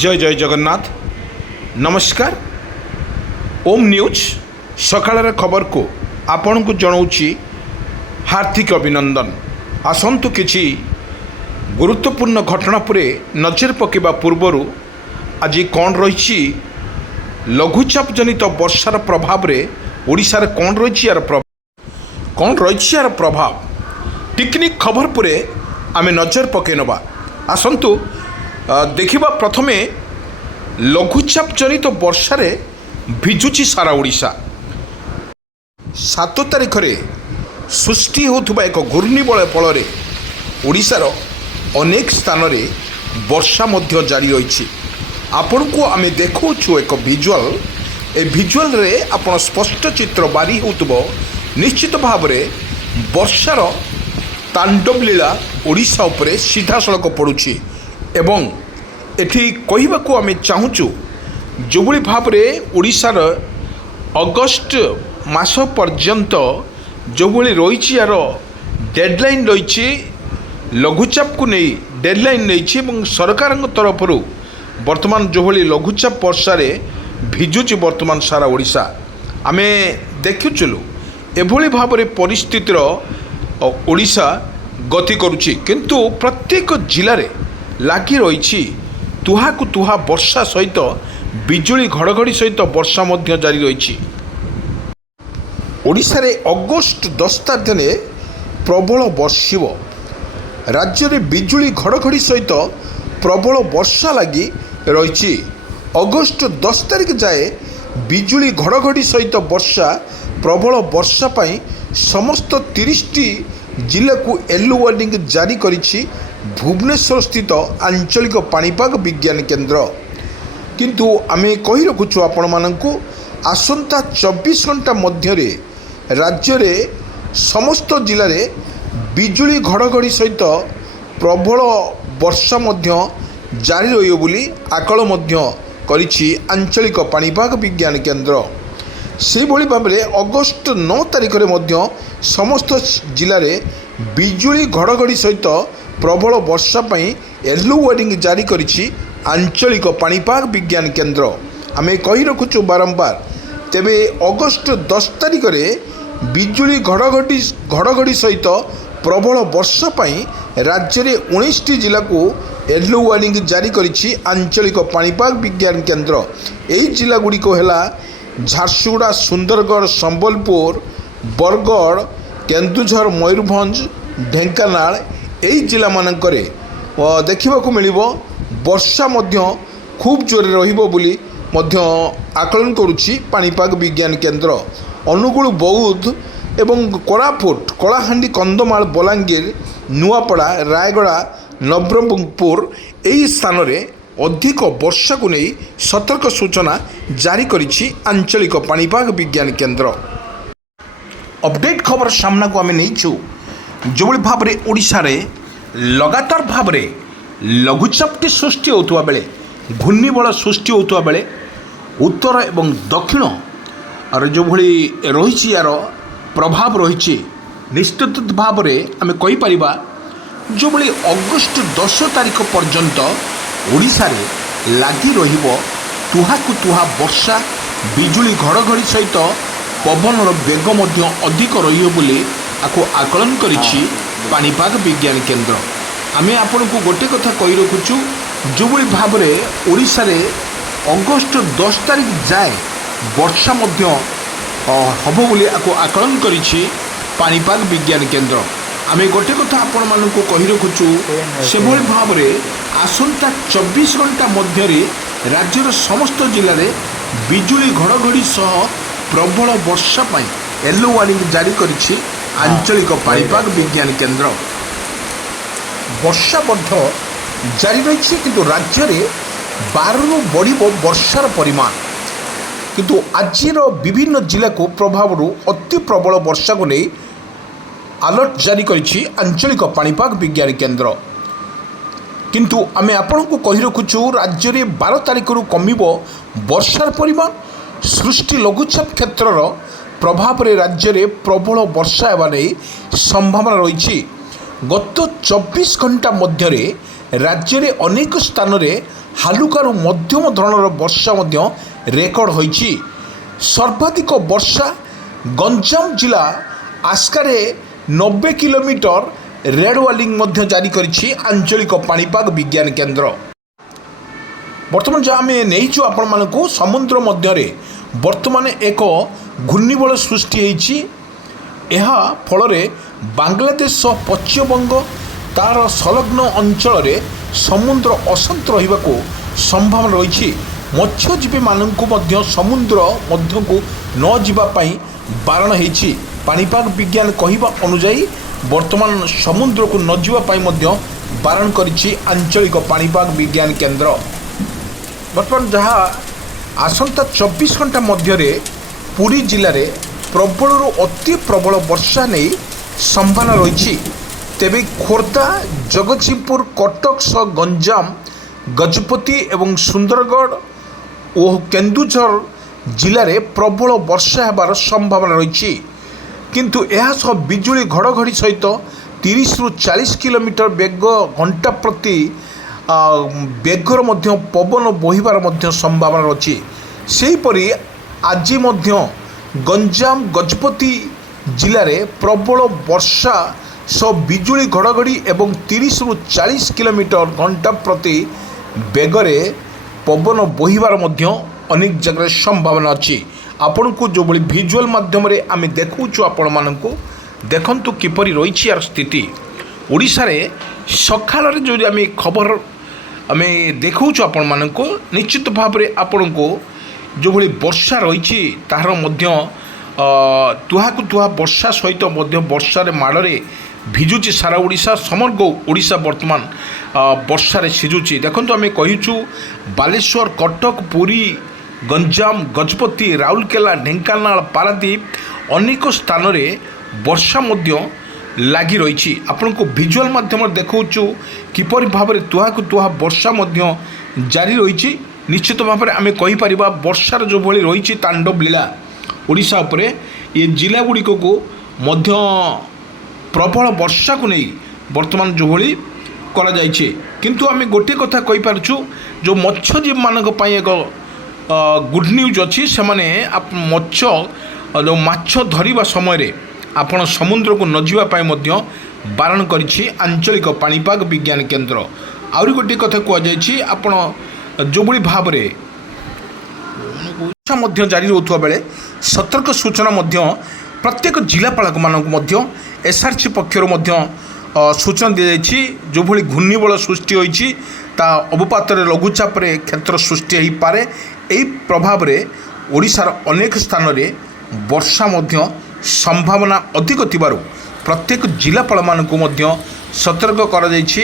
जय जय जगन्नाथ नमस्कार ओम न्यूज सकाळ खबर को आपण को जनाऊँगी हार्दिक अभिनंदन। आसतु किछि गुरुत्वपूर्ण घटना पर नजर पकेबा पूर्वर आज कौन रही लघुचाप जनित वर्षार प्रभाव रे ओडिशार कौन रही यार प्रभाव टेक्निक खबर पर आम नजर पकेनबा। आसतु देखिबा प्रथमे लघुचाप जनित वर्षार भिजुची सारा ओडिशा। 7 तारिख रे सृष्टि होथुबा एक घूर्णिबलय फल ओडिशार अनेक स्थान रे वर्षा मध्य जारी रही। आपण को आम देखु एक भिजुआल ए भिजुआल रे आपण स्पष्ट चित्र बारी होथुबो। निश्चित भाव रे वर्षार तांडव लीला ओडिशा उपरे सीधा सड़क पड़ुछि एवं एठी कहिबाकू आम चाहूँ जो भाव में ओडिशार अगस्ट मास पर्यंत जो रही यार डेडलाइन रही लघुचाप को नहीं डेडलाइन नहीं सरकार तरफ वर्तमान जो लघुचाप वर्षार भिजुची वर्तमान सारा ओडिशा आम देखुचलु एभली भाव में परिस्थितिर ओडिशा गति करुछि। किंतु प्रत्येक जिले में लगी रही तुहा को तुहा वर्षा सहित बिजुली घड़घड़ी सहित वर्षा मध्य जारी रही। ओडिशा रे अगस्ट 10 तारिख दिन प्रबल वर्षिब राज्य में बिजुली घड़घड़ी सहित प्रबल वर्षा लगी रही। अगस्ट 10 तारिख जाए बिजुली घड़घड़ी सहित वर्षा प्रबल वर्षा पाई समस्त 30 जिला को येलो वार्निंग जारी करिछि भुवनेश्वर स्थित आंचलिक पाणीपाग विज्ञान केन्द्र। किंतु आमे कहि रखुछु आपण मानकु आसंता 24 घंटा मध्य राज्य रे समस्त जिले में बिजुली घड़घड़ी सहित प्रबल वर्षा मध्य जारी रहियो बोली आकलन मध्य करिछि आंचलिक पाणीपाग विज्ञान केन्द्र। से भली भाव में अगस्ट 9 तारिख रे मध्य समस्त जिले में बिजुली घड़घड़ी सहित प्रबल वर्षा पाई येलो वार्निंग जारी करिछि आंचलिक पाणीपाग विज्ञान केन्द्र। आमे कहि रखुछु बारंबार तेबे अगस्ट 10 तारिख रे बिजुली घड़घड़ी सहित प्रबल वर्षा पाई राज्य में 19 जिला को येलो वार्निंग जारी करिछि आंचलिक पाणीपाग विज्ञान केन्द्र। एही जिला गुड़िक है झारसुगुड़ा सुंदरगढ़ संबलपुर बरगढ़ केन्दुझर मयूरभंज ढेंकानाल यही जिला मानकरे देखा मिल वर्षा मध्य खूब जोर रही आकलन करुच्ची पाणीपाग विज्ञान केन्द्र। अनुगुल बौद्ध एवं कोरापुट कलाहांडी कंधमाल बलांगीर नुआपड़ा रायगड़ा नवरंगपुर यही स्थान में अधिक वर्षा को नहीं सतर्क सूचना जारी करिछि आंचलिक पाणीपाग विज्ञान केन्द्र। अपडेट खबर सामना को आम नहीं जो भाव में ओडिशा रे लगातार भाव में लघुचापटी सृष्टि होता बेले घूर्णिबल सृष्टि होता बेले उत्तर एवं दक्षिण और जो रही यार प्रभाव रही निश्चित भाव में आम कहीपर जो अगस्ट 10 तारिख पर्यंत ओडिशा रे लगी रहिबो तुहा को तुहा वर्षा बिजुली घड़घड़ी सहित पवन बेग मध्य अधिक रहियो बोली आपको आकलन करिछि पाणीपाग विज्ञान केन्द्र। आमे आपण को गोटे कथा कहि रखुछु जो भाव में ओडिशा रे अगस्ट 10 तारिख जाए वर्षा मध्य हबो बोली आपको आकलन करिछि पाणीपाग विज्ञान केन्द्र। आमे गोटे कथा आपण मानकु कहि रखुछु से भली भाव में आसंता 24 घंटा मध्य राज्यर समस्त जिले में बिजुली घड़घड़ी सह प्रबल वर्षा पाई येलो वार्निंग जारी करिछि आंचलिक पाणीपाग विज्ञान केन्द्र। वर्षा मध्य जारी रही किंतु राज्य में 12 बढ़िबो वर्षार परिमाण। किंतु आजिर विभिन्न जिला को प्रभाव अति प्रबल वर्षा को नहीं अलर्ट जारी करिछि आंचलिक पाणीपाग विज्ञान केन्द्र। किंतु आमे आपण को कहि रखुछु राज्य में 12 तारिख रु कमिबो वर्षार परिमाण। सृष्टि लघुचाप क्षेत्रर प्रभाव रे राज्य में प्रबल वर्षा हेबा नै संभावना रही। गत 24 घंटा मध्य राज्य में अनेक स्थान में ହାଲୁକାରୁ ମଧ୍ୟମ ଧରଣର ବର୍ଷା ମଧ୍ୟ ରେକର୍ଡ ହୋଇଛି। ସର୍ବାଧିକ ବର୍ଷା ଗଞ୍ଜାମ ଜିଲ୍ଲା ଆସ୍କାରେ 90 କିଲୋମିଟର ରେଡ୍ ୱାର୍ଣ୍ଣିଂ ମଧ୍ୟ ଜାରି କରିଛି ଆଞ୍ଚଳିକ ପାଣିପାଗ ବିଜ୍ଞାନ କେନ୍ଦ୍ର। ବର୍ତ୍ତମାନ ଯାହା ଆମେ ନେଇଛୁ ଆପଣମାନଙ୍କୁ, ସମୁଦ୍ର ମଧ୍ୟରେ ବର୍ତ୍ତମାନ ଏକ ଘୂର୍ଣ୍ଣିବଳୟ ସୃଷ୍ଟି ହୋଇଛି। ଏହା ଫଳରେ ବାଂଲାଦେଶ ସହ ପଶ୍ଚିମବଙ୍ଗ ତାର ସଂଲଗ୍ନ ଅଞ୍ଚଳରେ ସମୁଦ୍ର ଅଶାନ୍ତ ରହିବାକୁ ସମ୍ଭାବନା ରହିଛି। ମତ୍ସ୍ୟଜୀବୀମାନଙ୍କୁ ମଧ୍ୟ ସମୁଦ୍ର ମଧ୍ୟକୁ ନ ଯିବା ପାଇଁ ବାରଣ ହୋଇଛି। ପାଣିପାଗ ବିଜ୍ଞାନ କହିବା ଅନୁଯାୟୀ ବର୍ତ୍ତମାନ ସମୁଦ୍ରକୁ ନ ଯିବା ପାଇଁ ମଧ୍ୟ ବାରଣ କରିଛି ଆଞ୍ଚଳିକ ପାଣିପାଗ ବିଜ୍ଞାନ କେନ୍ଦ୍ର। ବର୍ତ୍ତମାନ ଯାହା ଆସନ୍ତା 24 ଘଣ୍ଟା ମଧ୍ୟରେ ପୁରୀ ଜିଲ୍ଲାରେ ପ୍ରବଳରୁ ଅତି ପ୍ରବଳ ବର୍ଷା ନେଇ ସମ୍ଭାବନା ରହିଛି। ତେବେ ଖୋର୍ଦ୍ଧା, ଜଗତସିଂହପୁର, କଟକ ସହ ଗଞ୍ଜାମ, ଗଜପତି ଏବଂ ସୁନ୍ଦରଗଡ଼ ଓ କେନ୍ଦୁଝର ଜିଲ୍ଲାରେ ପ୍ରବଳ ବର୍ଷା ହେବାର ସମ୍ଭାବନା ରହିଛି। କିନ୍ତୁ ଏହା ସହ ବିଜୁଳି ଘଡ଼ଘଡ଼ି ସହିତ 30ରୁ 40 କିଲୋମିଟର ବେଗ ଘଣ୍ଟା ପ୍ରତି ବେଗର ମଧ୍ୟ ପବନ ବହିବାର ମଧ୍ୟ ସମ୍ଭାବନା ଅଛି। ସେହିପରି ଆଜି ମଧ୍ୟ ଗଞ୍ଜାମ, ଗଜପତି ଜିଲ୍ଲାରେ ପ୍ରବଳ ବର୍ଷା ସହ ବିଜୁଳି ଘଡ଼ଘଡ଼ି ଏବଂ 30ରୁ 40 କିଲୋମିଟର ଘଣ୍ଟା ପ୍ରତି ବେଗରେ ପବନ ବହିବାର ମଧ୍ୟ ଅନେକ ଜାଗାରେ ସମ୍ଭାବନା ଅଛି। ଆପଣଙ୍କୁ ଯେଉଁଭଳି ଭିଜୁଆଲ୍ ମାଧ୍ୟମରେ ଆମେ ଦେଖାଉଛୁ, ଆପଣମାନଙ୍କୁ ଦେଖନ୍ତୁ କିପରି ରହିଛି ଏହାର ସ୍ଥିତି। ଓଡ଼ିଶାରେ ସକାଳରେ ଯେଉଁ ଆମେ ଖବର ଆମେ ଦେଖାଉଛୁ ଆପଣମାନଙ୍କୁ, ନିଶ୍ଚିତ ଭାବରେ ଆପଣଙ୍କୁ ଯେଉଁଭଳି ବର୍ଷା ରହିଛି ତାହାର ମଧ୍ୟ ତୁହାକୁ ତୁହା ବର୍ଷା ସହିତ ମଧ୍ୟ ବର୍ଷାରେ ମାଡ଼ରେ ଭିଜୁଛି ସାରା ଓଡ଼ିଶା। ସମଗ୍ର ଓଡ଼ିଶା ବର୍ତ୍ତମାନ ବର୍ଷାରେ ସିଝୁଛି। ଦେଖନ୍ତୁ ଆମେ କହିଛୁ ବାଲେଶ୍ୱର, କଟକ, ପୁରୀ, ଗଞ୍ଜାମ, ଗଜପତି, ରାଉରକେଲା, ଢେଙ୍କାନାଳ, ପାରାଦୀପ ଅନେକ ସ୍ଥାନରେ ବର୍ଷା ମଧ୍ୟ ଲାଗି ରହିଛି। ଆପଣଙ୍କୁ ଭିଜୁଆଲ୍ ମାଧ୍ୟମରେ ଦେଖାଉଛୁ କିପରି ଭାବରେ ତୁହାକୁ ତୁହା ବର୍ଷା ମଧ୍ୟ ଜାରି ରହିଛି। ନିଶ୍ଚିତ ଭାବରେ ଆମେ କହିପାରିବା ବର୍ଷାର ଯେଉଁଭଳି ରହିଛି ତାଣ୍ଡବ ଲୀଳା ଓଡ଼ିଶା ଉପରେ, ଏ ଜିଲ୍ଲା ଗୁଡ଼ିକକୁ ମଧ୍ୟ ପ୍ରବଳ ବର୍ଷାକୁ ନେଇ ବର୍ତ୍ତମାନ ଯେଉଁଭଳି କରାଯାଇଛି। କିନ୍ତୁ ଆମେ ଗୋଟିଏ କଥା କହିପାରୁଛୁ, ଯେଉଁ ମତ୍ସ୍ୟଜୀବୀମାନଙ୍କ ପାଇଁ ଏକ ଗୁଡ୍ ନ୍ୟୁଜ୍ ଅଛି। ସେମାନେ ଯେଉଁ ମାଛ ଧରିବା ସମୟରେ ଆପଣ ସମୁଦ୍ରକୁ ନ ଯିବା ପାଇଁ ମଧ୍ୟ ବାରଣ କରିଛି ଆଞ୍ଚଳିକ ପାଣିପାଗ ବିଜ୍ଞାନ କେନ୍ଦ୍ର। ଆହୁରି ଗୋଟିଏ କଥା କୁହାଯାଇଛି, ଆପଣ ଯେଉଁଭଳି ଭାବରେ ମଧ୍ୟ ଜାରି ରହୁଥିବା ବେଳେ ସତର୍କ ସୂଚନା ମଧ୍ୟ ପ୍ରତ୍ୟେକ ଜିଲ୍ଲାପାଳମାନଙ୍କୁ ମଧ୍ୟ SRC ପକ୍ଷରୁ ମଧ୍ୟ ସୂଚନା ଦିଆଯାଇଛି। ଯେଉଁଭଳି ଘୂର୍ଣ୍ଣିବଳୟ ସୃଷ୍ଟି ହୋଇଛି ତା ଅବପାତରେ ଲଘୁଚାପରେ କ୍ଷେତ୍ର ସୃଷ୍ଟି ହୋଇପାରେ। ଏହି ପ୍ରଭାବରେ ଓଡ଼ିଶାର ଅନେକ ସ୍ଥାନରେ ବର୍ଷା ମଧ୍ୟ ସମ୍ଭାବନା ଅଧିକ ଥିବାରୁ ପ୍ରତ୍ୟେକ ଜିଲ୍ଲାପାଳମାନଙ୍କୁ ମଧ୍ୟ ସତର୍କ କରାଯାଇଛି।